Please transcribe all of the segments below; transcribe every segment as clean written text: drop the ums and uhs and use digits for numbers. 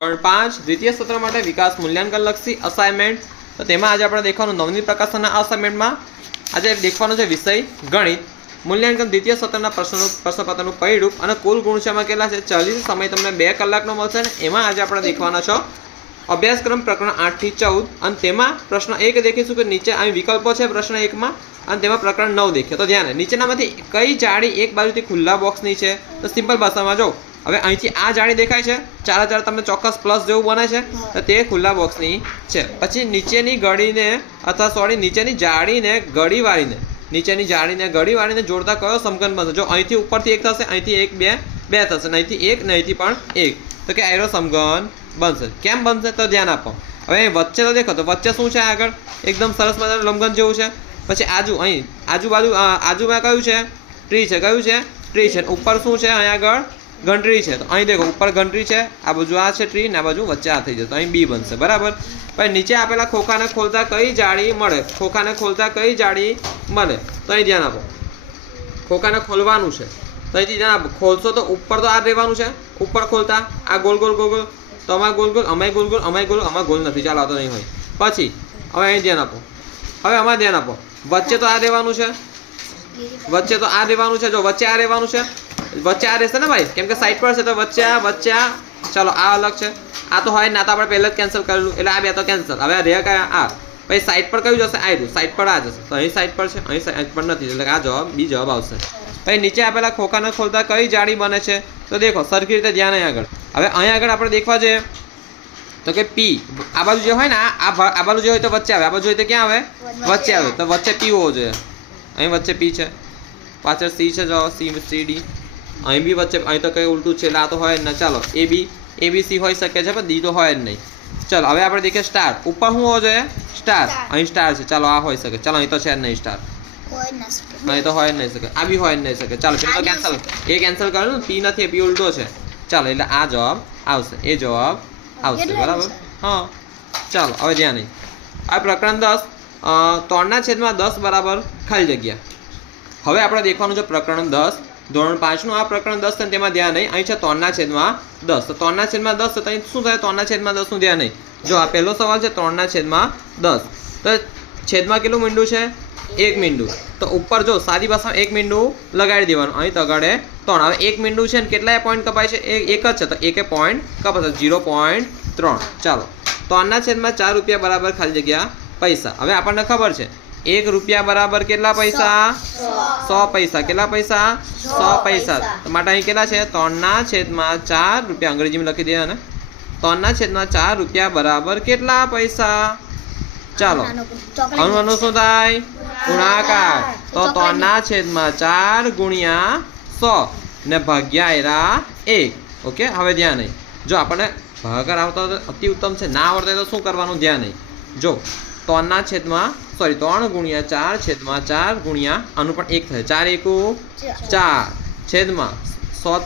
5 દ્વિતીય સત્ર માટે વિકાસ મૂલ્યાંકન લક્ષી અસાઇનમેન્ટ। તો તેમાં આજે આપણે દેખવાનું નવનીત પ્રકાશનના અસાઇનમેન્ટમાં આજે દેખવાનો છે વિષય ગણિત મૂલ્યાંકન દ્વિતીય સત્રના પ્રશ્નપત્રનું પરિરૂપ અને કુલ ગુણ છે એમાં કેટલા છે 40। સમય તમને 2 કલાકનો મળશે ને એમાં આજે આપણે દેખવાના છો અભ્યાસક્રમ પ્રકરણ 8 થી 14 અને તેમાં પ્રશ્ન 1 દેખીશું કે નીચે અહીં વિકલ્પો છે પ્રશ્ન 1 માં અને તેમાં પ્રકરણ 9 દેખ્યો। તો ધ્યાન નીચેનામાંથી કઈ જાળી એક બાજુથી ખુલ્લા બોક્સની છે? તો સિમ્પલ ભાષામાં જો હવે અહીંથી આ જાળી દેખાય છે 4000 તમને ચોક્કસ પ્લસ જેવું બને છે તો તે ખુલ્લા બોક્સની છે। પછી નીચેની ગળીને અથવા સોરી નીચેની જાળીને ગળી વાળીને જોડતા કયો સમઘન બનશે? જો અહીંથી ઉપરથી 1 થશે, અહીંથી 1 2 થશે, અહીંથી 1 ને અહીંથી પણ 1, તો કે આયરો સમઘન બનશે। કેમ બનશે તો ધ્યાન આપો। હવે વચ્ચે તો દેખો તો વચ્ચે શું છે આગળ એકદમ સરસ મજાનું લંબઘન જેવું છે। પછી અહીં આજુમાં કયું છે? ટ્રી છે। કયું છે? ટ્રી છે। ઉપર શું છે? અહીં આગળ ઘંટડી છે। તો અહીં દેખો ઉપર ઘંટડી છે, આ બાજુ આ છે ટ્રી ને આ બાજુ વચ્ચે આ થઈ જશે, તો અહીં બી બનશે બરાબર। પછી નીચે આપેલા ખોખાને ખોલતા કઈ જાળી મળે? ખોખાને ખોલતા કઈ જાળી મળે? તો અહીં ધ્યાન આપો, ખોખાને ખોલવાનું છે તો અહીંથી ધ્યાન આપો, ખોલશો તો ઉપર તો આ રહેવાનું છે, ઉપર ખોલતા આ ગોલ ગોલ ગોલ ગોલ, તો અમારે ગોલ ગોલ, અમારે ગોલ ગોલ, અમારે ગોલ, અમારે ગોલ નથી, ચાલો આ તો નહીં હોય। પછી હવે અહીં ધ્યાન આપો, હવે આમાં ધ્યાન આપો, વચ્ચે તો આ રહેવાનું છે, વચ્ચે તો આ રહેવાનું છે, જો વચ્ચે આ રહેવાનું છે, વચ્ચે આ રહેશે ને ભાઈ, કેમ કે સાઈડ પર છે તો વચ્ચે આ ચાલો આ અલગ છે, આ તો હોય ના તો આપણે પહેલા જ કેન્સલ કરેલું એટલે આ બે તો કેન્સલ। હવે રહ્યા કયા? આ પછી સાઈડ પર કયું જશે? આ રહ્યું સાઈડ પર આ જશે, તો અહીં સાઈડ પર છે, અહીં સાઈડ પર નથી એટલે આ જવાબ બી જવાબ આવશે। પછી નીચે આપેલા ખોખાને ખોલતા કઈ જાળી બને છે? તો દેખો સરખી રીતે ધ્યાન અહીં આગળ, હવે અહીં આગળ આપણે દેખવા જઈએ તો કે પી આ બાજુ જે હોય ને આ બાજુ જે હોય તો વચ્ચે આવે, આ બાજુ હોય તો ક્યાં આવે? વચ્ચે આવે, તો વચ્ચે પી હોવો જોઈએ। અહીં વચ્ચે પી છે, પાછળ સી છે, જો સી ડી, અહીં બી વચ્ચે, અહીં તો કંઈ ઉલટું છે એટલે આ તો હોય જ ને, ચાલો એ બી સી હોઈ શકે છે પણ ડી તો હોય જ નહીં। ચાલો હવે આપણે દેખીએ સ્ટાર, ઉપર શું હોવો જોઈએ? સ્ટાર, અહીં સ્ટાર છે, ચાલો આ હોઈ શકે, ચાલો અહીં તો છે જ નહીં સ્ટાર, અહીં તો હોય જ નહીં શકે, આ બી હોય જ નહીં શકે, ચાલો પેલું તો કેન્સલ, એ કેન્સલ કરેલું, પી નથી, પી ઉલટો છે, ચાલો એટલે આ જવાબ આવશે, એ જવાબ આવશે બરાબર। હા ચાલો હવે ધ્યાન નહીં, આ પ્રકરણ 10 3/10 બરાબર ખાલી જગ્યા। હવે આપણે દેખવાનું છે પ્રકરણ 10 ધોરણ 5 નું આ પ્રકરણ 10 છે તેમાં ધ્યાન નહીં, અહીં છે 3/10, તો 3/10 તો અહીં શું થાય? 3/10 નું ધ્યાન નહીં, જો આ પહેલો સવાલ છે 3/10, તો છેદમાં કેટલું મીંડું છે? 1 મીંડું, તો ઉપર જો સાદી ભાષામાં 1 મીંડું લગાડી દેવાનું, અહીં તગડે 3, હવે 1 મીંડું છે ને કેટલાય પોઈન્ટ કપાય છે? 1 જ છે, તો 1 પોઈન્ટ કપાશે 0.3, ચાલો 3/4 રૂપિયા બરાબર ખાલી જગ્યા પૈસા। હવે આપણને ખબર છે 1 રૂપિયા બરાબર કેટલા પૈસા? 100 પૈસા। કેટલા પૈસા? 100 પૈસા, માટે અહીં કેટલા છે? 3/4 રૂપિયા, અંગ્રેજીમાં લખી દે ને, 3/4 રૂપિયા બરાબર કેટલા પૈસા? ચાલો આનું શું થાય? ગુણાકાર, તો 3/4 ગુણ્યા 100 ને ભાગ્યા એરા 1, ઓકે। હવે ધ્યાન નહીં, જો આપણને ભાગાકાર આવતો હોય તો અતિ ઉત્તમ છે, ના આવડતા હોય તો શું કરવાનું? ધ્યાન નહીં, જો 3 ગુણ્યા 4 ગુણ્યા આનું પણ 1 થાય, 4 × 1 = 4 છેદમાં 100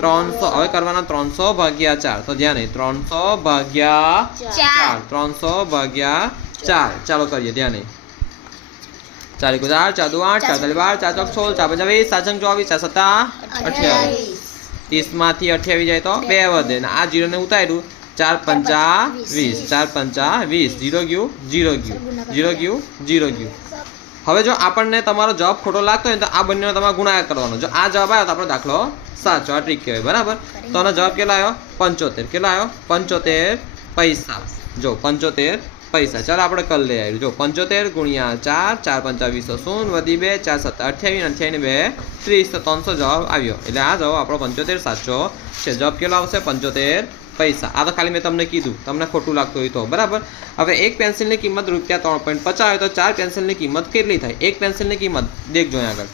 300, હવે કરવાના 300 ભાગ્યા 4, તો ધ્યાન નહીં 300 ભાગ્યા 4, 300 ભાગ્યા 4, ચાલો કરીએ ધ્યાન નહીં, 4 × 4 = 8, 4 × 12 4 × 16 4 × 25 7 × 24 7 × 28, 30 માંથી 28 જાય તો 2 વધે ને આ 0 ને ઉતાર્યું, 4 × 5 = 20, 4 × 5 = 20, 0 ગયું। હવે જો આપણને તમારો જવાબ ખોટો લાગતો હોય તો આ બંનેનો તમારે ગુણાકાર કરવાનો, જો આ જવાબ આવ્યો તો આપણો દાખલો સાચો, આ ટ્રીક કહેવાય બરાબર। તો આનો જવાબ કેટલો આવ્યો? 75, કેટલો આવ્યો? 75 પૈસા, જો 75 પૈસા, ચાલો આપણે કરી લઈએ આવ્યું, જો 75 ગુણ્યા 4, 4 × 5 = 100 વધી 2 4 × 7 = 28 ને 2 30, તો 300 જવાબ આવ્યો, એટલે આ જવાબ આપણો 75 સાચો છે। જવાબ કેટલો આવશે? 75 પૈસા। આ તો ખાલી મેં તમને કીધું, તમને ખોટું લાગતું હોય તો બરાબર। હવે એક પેન્સિલની કિંમત ₹3.50 હોય તો 4 પેન્સિલની કિંમત કેટલી થાય? એક પેન્સિલની કિંમત દેખજો અહીં આગળ,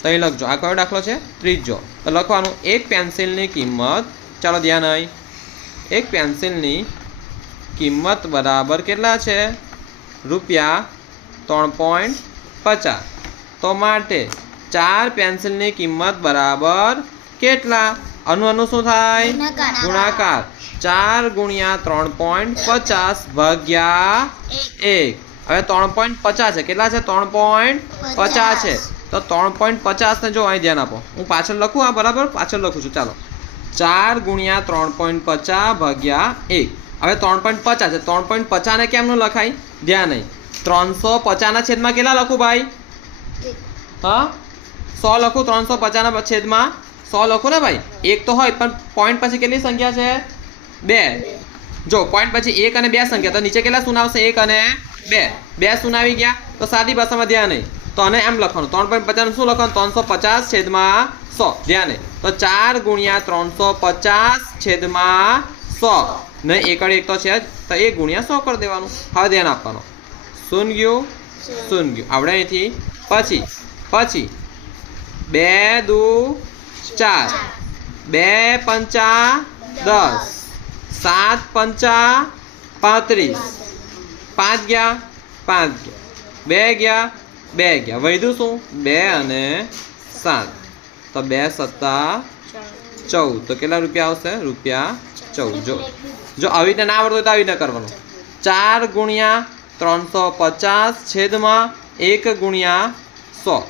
તો અહીં લખજો, આ કયો દાખલો છે? ત્રીજો, તો લખવાનું એક પેન્સિલની કિંમત, ચાલો ધ્યાન અહીં, એક પેન્સિલની કિંમત બરાબર કેટલા છે? ₹3.50, તો માટે 4 પેન્સિલની કિંમત બરાબર કેટલા? આનું શું થાય? ગુણાકાર, 4 ગુણ્યા 3.50 ભાગ્યા 1, હવે 3.50 છે, કેટલા છે? 3.50 છે, તો 3.50 ને જો અહીં ધ્યાન આપો, હું પાછળ લખું, આ બરાબર પાછળ લખું છું, ચાલો 4 ગુણ્યા 3.50 ભાગ્યા 1. હવે 3.50 છે, 3.50 ને કેમનું લખાય? ધ્યાન નહીં. 350 ના છેદમાં કેટલા લખું ભાઈ? હા, 100 લખું. 350 ના છેદમાં 100 લખું ને ભાઈ. 1 તો હોય પણ પોઈન્ટ પછી કેટલી સંખ્યા છે? 2. જો પોઈન્ટ પછી 1 અને 2 સંખ્યા, તો નીચે કેટલા શૂન્ય આવશે? 1 અને 2. 2 શૂન્ય આવી ગયા. તો સાદી ભાષામાં ધ્યાન નહીં. તો આને એમ લખવાનું 3.50 શું લખવાનું? 350 છેદમાં 100. ધ્યાન નહીં. તો 4 ગુણ્યા 350 છેદમાં 100 ને એકડ 1 તો છે જ, તો 1 ગુણ્યા 100 કરી દેવાનું. હવે ધ્યાન આપવાનું. શૂન્ય ગયું, શૂન્ય ગયું. આપણે અહીંથી પછી 2 દુ 4, 2 પંચા 10, 7 પંચા 35, 5 ગયા 5 ગયા, 2 ગયા 2 ગયા. વધ્યું શું? 2 અને 7. તો 2 સત્તા 14. તો કેટલા રૂપિયા આવશે? રૂપિયા 14. જો આવી રીતે ના આવડતું હોય તો આવી રીતે કરવાનું. 4 ગુણ્યા 350 છેદમાં 1 ગુણ્યા 100.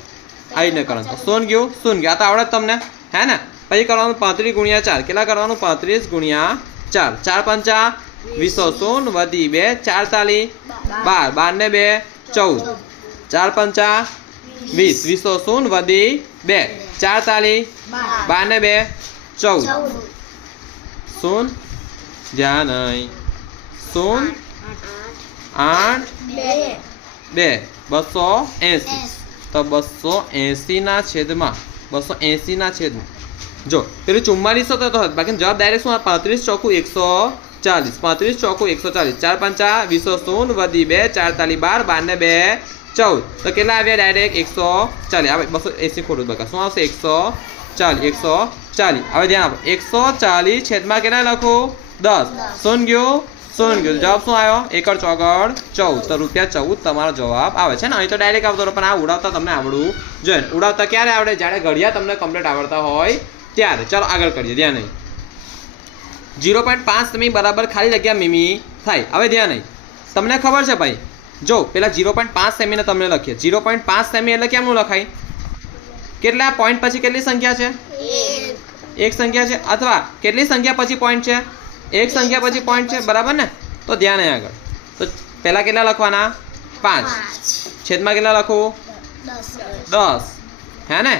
આવી રીતે કરવાનું. શૂન્ય ગયું, શૂન્ય ગયા. આ તો આવડે તમને, હે ને? પછી કરવાનું 35 ગુણ્યા 4. કેટલા કરવાનું? 35 ગુણ્યા 4. 4 પંચા 20, શૂન્ય વધી 2, 4 તાલી 12, 12 ને 2 14, 4 પંચા 20, 20 શૂન્ય વધી 2, 4 તાલી 12 ને 2 14, શૂન્ય ધ્યાન નહીં, શૂન્ય 8 2 280. તો 280 ના છેદમાં 280 ના છેદમાં જો પેલું 4400 તો હતું, બાકી જવાબ ડાયરેક્ટ શું? 35 ચોકું 140, 35 ચોકું 140, 4 પંચા 20 શૂન્ય વધી 2, 4 તાલી 12, 12 ને 2 14. તો કેટલા આવ્યા? ડાયરેક્ટ 140. હવે 280 ખોટું બકા શું આવશે? 140. હવે ધ્યાન આપો. 140 છેદમાં કેટલા લખું? 10. શૂન્ય ગયું, શૂન્ય ગયું. જવાબ શું આવ્યો? એકડ ચોગડ 14. તો રૂપિયા 14 તમારો જવાબ આવે છે ને. અહીં તો ડાયરેક્ટ આવતો પણ આ ઉડાવતા તમને આવડવું જોઈએ. ઉડાવતા ક્યારે આવડે? જ્યારે ઘડિયા તમને કમ્પ્લીટ આવડતા હોય ત્યારે. ચાલો આગળ કરીએ. ધ્યાન નહીં. 0.5 સેમી બરાબર ખાલી જગ્યા મીમી થાય. હવે ધ્યાન નહીં. તમને ખબર છે ભાઈ, જો પેલા 0.5 સેમી ને તમને લખીએ. 0.5 સેમી એટલે કેમનું લખાય? કેટલા પોઈન્ટ પછી કેટલી સંખ્યા છે? એક સંખ્યા છે. અથવા કેટલી સંખ્યા પછી પોઈન્ટ છે? એક સંખ્યા પછી પોઈન્ટ છે, બરાબર ને? તો ધ્યાન નહીં આગળ. તો પહેલા કેટલા લખવાના? 5. છેદમાં કેટલા લખું? 10. હે ને?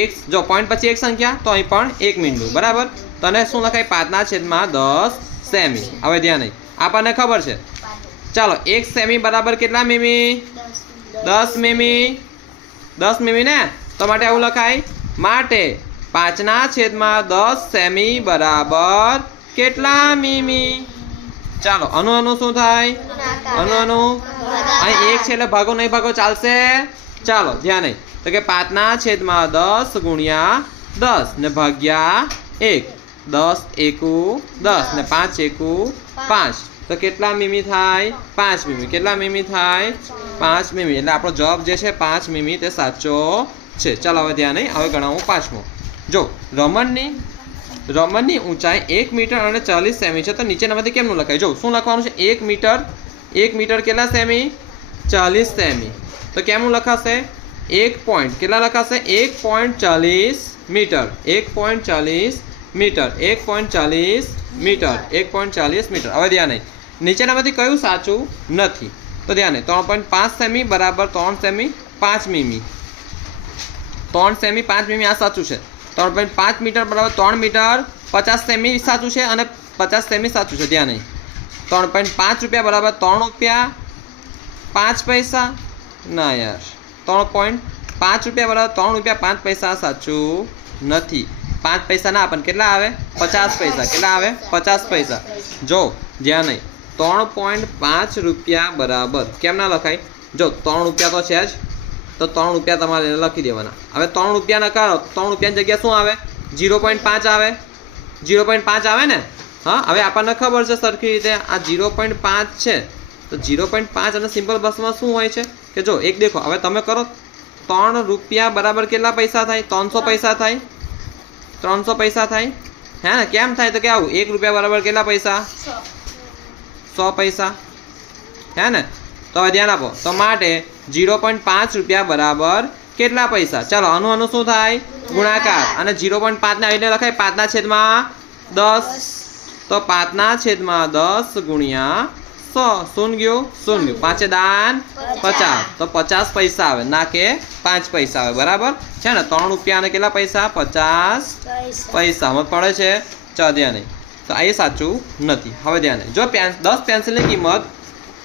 એક જો પોઈન્ટ પછી એક સંખ્યા, તો અહીં પણ 1 મીંડું, બરાબર? તો આને શું લખાય? 5 ના છેદમાં 10 સેમી. હવે ધ્યાન નહીં. આપણને ખબર છે. ચાલો 1 સેમી બરાબર કેટલા મીમી? 10 મીમી. 10 મીમી ને? તો માટે આવું લખાય. માટે 5 ના છેદમાં 10 સેમી બરાબર કેટલા મીમી? ચાલો અનુ શું થાય? અનુ અહીં 1 છે એટલે ભાગો નહીં, ભાગો ચાલશે. ચાલો ધ્યાન નહીં. તો કે 5 ના છેદમાં 10 ગુણ્યા 10 ને ભાગ્યા 1. 10 એકુ 10 ને 5 એકુ 5. તો કેટલા મીમી થાય? 5 મીમી. કેટલા મીમી થાય? 5 મીમી. એટલે આપણો જવાબ જે છે 5 મીમી તે સાચો છે. ચાલો હવે ધ્યાન નહીં. હવે ગણાવું 5મો. જો રમણની ઊંચાઈ 1 મીટર અને 40 સેમી છે. તો નીચેનામાંથી કેમનું લખાય? જો શું લખવાનું છે? 1 મીટર કેટલા સેમી? 40 સેમી. તો કેમનું લખાશે? 1 પોઈન્ટ કેટલા લખાશે? 1.40 મીટર. 1.40 મીટર. 1.40 મીટર. 1.40 મીટર. હવે ધ્યાન નહીં. નીચેનામાંથી કયું સાચું નથી? તો ધ્યાન નહીં. 3.5 સેમી બરાબર 3 સેમી 5 મીમી. 3 સેમી 5 મીમી આ સાચું છે. 3.5 મીટર બરાબર 3 મીટર 50 સેમી સાચું છે અને 50 સેમી સાચું છે. ધ્યાન નહીં. 3.5 રૂપિયા બરાબર 3 રૂપિયા 5 પૈસા ના યાર. 3.5 રૂપિયા બરાબર 3 રૂપિયા 5 પૈસા સાચું નથી. 5 પૈસા ના પણ કેટલા આવે? 50 પૈસા. કેટલા આવે? 50 પૈસા. જો ધ્યાન નહીં. 3.5 રૂપિયા બરાબર કેમ ના લખાય? જો 3 રૂપિયા તો છે જ, તો 3 રૂપિયા તમારે લખી દેવાના. હવે 3 રૂપિયા ના કરો, 3 રૂપિયાની જગ્યા શું આવે? 0.5 આવે. 0.5 આવે ને? હા. હવે આપણને ખબર છે સરખી રીતે આ 0.5 છે. તો 0.5 અને સિમ્પલ બસમાં શું હોય છે કે જો એક દેખો. હવે તમે કરો 3 રૂપિયા બરાબર કેટલા પૈસા થાય? 300 પૈસા થાય. 300 પૈસા થાય. હે ને? કેમ થાય? તો કે આવું 1 રૂપિયા બરાબર કેટલા પૈસા? 100 પૈસા. હે ને? તો હવે ધ્યાન આપો. તો માટે 0.5 રૂપિયા બરાબર કેટલા પૈસા? ચાલો અનુ શું થાય? ગુણાકાર. અને 0.5 ને આવીને લખાય 5 ના છેદમાં 10 તો 5 ના છેદમાં 10 ગુણ્યા 100 શું ગયું 0 પાંચે દાન 50 તો 50 પૈસા આવે ના કે 5 પૈસા આવે બરાબર છે ને 3 રૂપિયા અને કેટલા પૈસા 50 પૈસા મત પડે છે ચા ધ્યાન નહીં તો આ એ સાચું નથી હવે ધ્યાન નહીં જો 10 પેન્સિલની કિંમત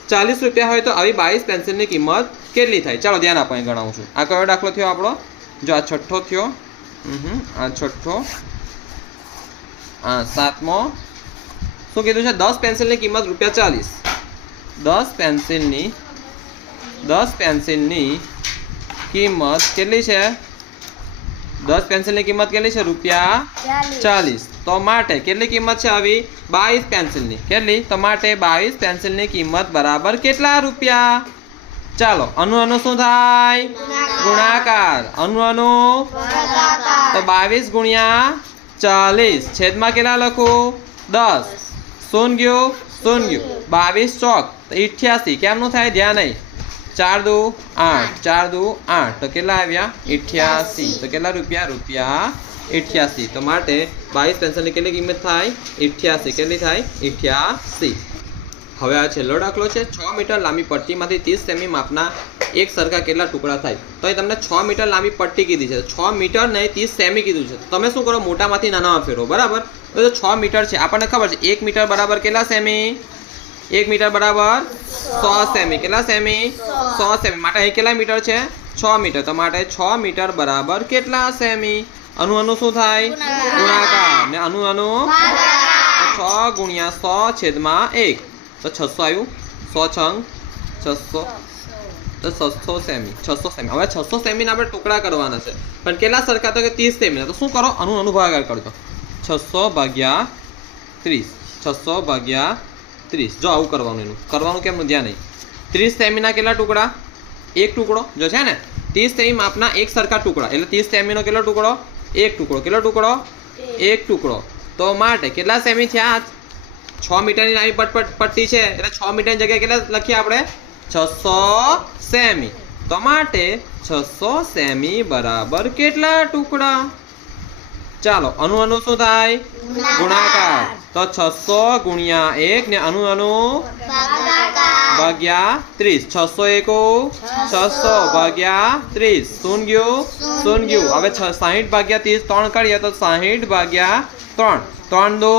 40 રૂપિયા હોય તો આવી 22 પેન્સિલની કિંમત કેટલી થાય ચાલો ધ્યાન આપો અહીં ગણાવું છું આ કયો દાખલો થયો આપણો જો આ છઠ્ઠો થયો આ છઠ્ઠો આ સાતમો શું કીધું છે 10 પેન્સિલની કિંમત ₹40 10 પેન્સિલની કિંમત કેટલી છે 10 પેન્સિલની કિંમત કેટલી છે ₹40 તો માટે કેટલી કિંમત છે આવી 22 પેન્સિલની કેટલી તો માટે 22 પેન્સિલની કિંમત બરાબર કેટલા રૂપિયા ચાલો અનુ શું થાય ગુણાકાર અનુ તો 22 ગુણ્યા 40 છેદમાં કેટલા લખું 10 શું ગયું 22 ચોક 88 કેમનું થાય ધ્યાન નહીં 4 દુ 8 4 દુ 8 તો કેટલા આવ્યા 88 તો કેટલા રૂપિયા 88 તો માટે 22 પેન્સિલની કેટલી કિંમત થાય 88 કેટલી થાય 88 હવે આ છેલ્લો દાખલો છે 6 મીટર લાંબી પટ્ટીમાંથી 30 સેમી માપના એક સરખા કેટલા ટુકડા થાય તો એ તમને 6 મીટર લાંબી પટ્ટી કીધી છે 6 મીટર નહીં 30 સેમી કીધું છે તમે શું કરો મોટામાંથી નાનામાં ફેરવો બરાબર તો 6 મીટર છે આપણને ખબર છે 1 મીટર બરાબર કેટલા સેમી 1 મીટર બરાબર 100 સેમી કેટલા સેમી 100 સેમી માટે અહીં કેટલા મીટર છે 6 મીટર તો માટે 6 મીટર બરાબર કેટલા સેમી અનુ શું થાય ગુણાકાર ને અનુ 6 ગુણ્યા 100 છેદમાં 1 તો 600 આવ્યું 100 છંગ 600 તો 600 સેમી 600 સેમી હવે 600 સેમીના આપણે ટુકડા કરવાના છે પણ કેટલા સરખા તો કે 30 સેમીના તો શું કરો અનુ ભાગાકાર કરજો 600 ભાગ્યા 30 600 ભાગ્યા 30 જો આવું કરવાનું એનું કરવાનું કેમનું ધ્યાન નહીં 30 સેમીના કેટલા ટુકડા એક ટુકડો જો છે ને 30 સેમી માપના એક સરખા ટુકડા એટલે 30 સેમીનો કેટલો ટુકડો એક ટુકડો કેટલો ટુકડો એક ટુકડો તો માટે કેટલા સેમી થયા 6 મીટરની નાની પટ્ટી છે એટલે 6 મીટરની જગ્યાએ કેટલા લખીએ આપણે 600 સેમી તો માટે 600 સેમી બરાબર કેટલા ટુકડા ચાલો અનુ શું થાય ગુણાકાર તો 600 ગુણ્યા 1 ને અનુ ભાગ્યા 30 600 ભાગ્યા 30 શું ગયું હવે 60 ભાગ્યા 30 3 કરીએ તો 60 ભાગ્યા 3 3 દો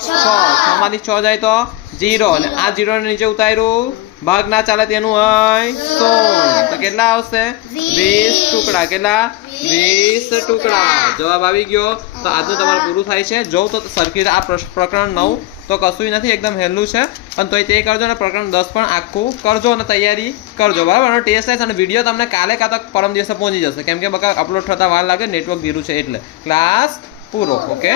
6 માંથી 6 જાય તો 0 અને આ 0 ને નીચે ઉતાર્યું ભાગ ના ચાલે તેનું હોય 16 તો કેટલા આવશે 20 ટુકડા કેટલા 20 ટુકડા જવાબ આવી ગયો તો આજનું તમારું પૂરું થાય છે જો તો સરખી રીતે આ પ્રકરણ 9 તો કશું નથી એકદમ હેલું છે પણ તોય તે કરજો અને પ્રકરણ 10 પણ આખું કરજો અને તૈયારી કરજો બરાબર અને ટેસ્ટ થાય અને વિડીયો તમને કાલે કાં તો પરમ દિવસે પહોંચી જશે કેમ કે બકા અપલોડ થતા વાર લાગે નેટવર્ક ધીરું છે એટલે ક્લાસ પૂરો ઓકે